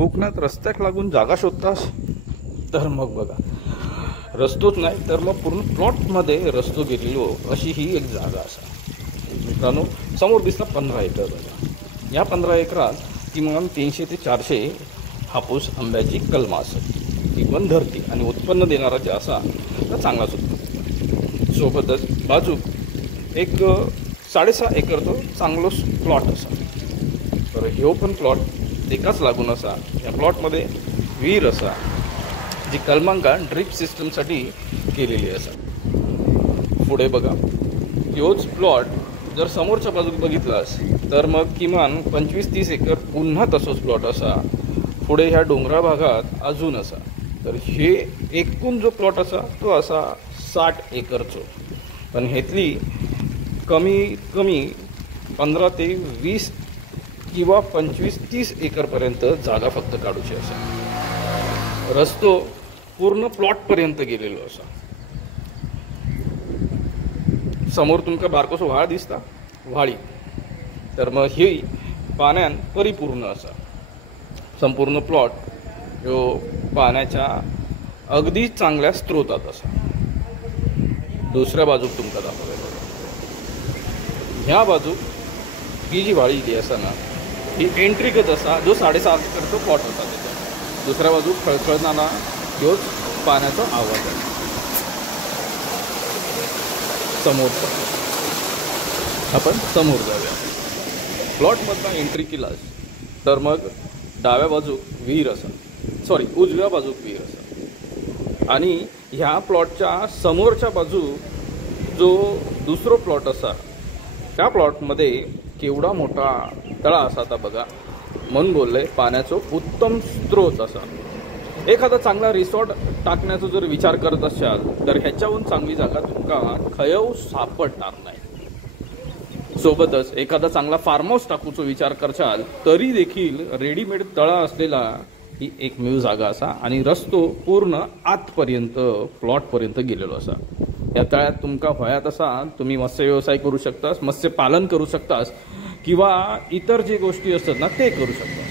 कोकणात रस्त्याक लागून जागा शोधतास तर मग बघा, रस्तोच नाही तर मग पूर्ण प्लॉटमध्ये रस्तो गेलेलो अशी ही एक जागा असा. मित्रांनो, समोर दिसता 15 एकर बघा. या 15 एकरात किमान 300 ते 400 हापूस आंब्याची कलमा असत. ती पण धरती आणि उत्पन्न देणारा जे असा तर चांगलाच होता. सोबतच बाजू एक 6.5 एकरचो चांगलो प्लॉट असा. तर ह्यो पण प्लॉट एकाच लागून असा. या प्लॉटमध्ये विहीर असा जी कलमांका ड्रिप सिस्टमसाठी केलेली असा. पुढे बघा, ह्योच प्लॉट जर समोरच्या बाजूक बघितलास तर मग किमान 25-30 एकर पुन्हा तसोच प्लॉट असा. पुढे ह्या डोंगरा भागात अजून असा. तर हे एकूण जो प्लॉट असा तो असा 60 एकरचो. पण हेतली कमीत कमी 15 ते 20 किंवा 25-30 एकरपर्यंत जागा फक्त काढूची असा. रस्तो पूर्ण प्लॉटपर्यंत गेलेलो असा. समोर तुमका बारकोसो व्हाळ दिसता, व्हाळी. तर मग ही पाण्यान परिपूर्ण असा. संपूर्ण प्लॉट ह्यो पाण्याच्या अगदी चांगल्या स्त्रोतात असा. दुसऱ्या बाजूक तुमका दाखवलेलं, ह्या बाजूक ही जी व्हाळी इली असा ना, ही एंट्रीकच असा जो 6.5 एकरचो प्लॉट होता त्याचा. दुसऱ्या बाजूक खळखळताना ह्योच पाण्याचा आवाज आहे. समोरचा आपण समोर जाऊया. प्लॉटमधला एंट्री केलास तर मग डाव्या बाजूक विहीर असा, सॉरी उजव्या बाजूक विहीर असा. आणि ह्या प्लॉटच्या समोरच्या बाजू जो दुसरो प्लॉट असा, त्या प्लॉटमध्ये केवढा मोठा तळा असा आता बघा. म्हणून बोलले पाण्याचा उत्तम स्त्रोत असा. एखादा चांगला रिसॉर्ट टाकण्याचा जर विचार करत असाल तर ह्याच्याहून चांगली जागा तुमका खयव सापडणार नाही. सोबतच एखादा चांगला फार्म हाऊस टाकूचा विचार करशाल तरी देखील रेडीमेड तळा असलेला ही एकमेव जागा असा. आणि रस्तो पूर्ण आतपर्यंत प्लॉटपर्यंत गेलेलो असा. या तळ्यात तुमका होयात असा तुम्ही मत्स्य व्यवसाय करू शकतास, मत्स्य पालन करू शकतास किंवा इतर जे गोष्टी असतात ना ते करू शकता.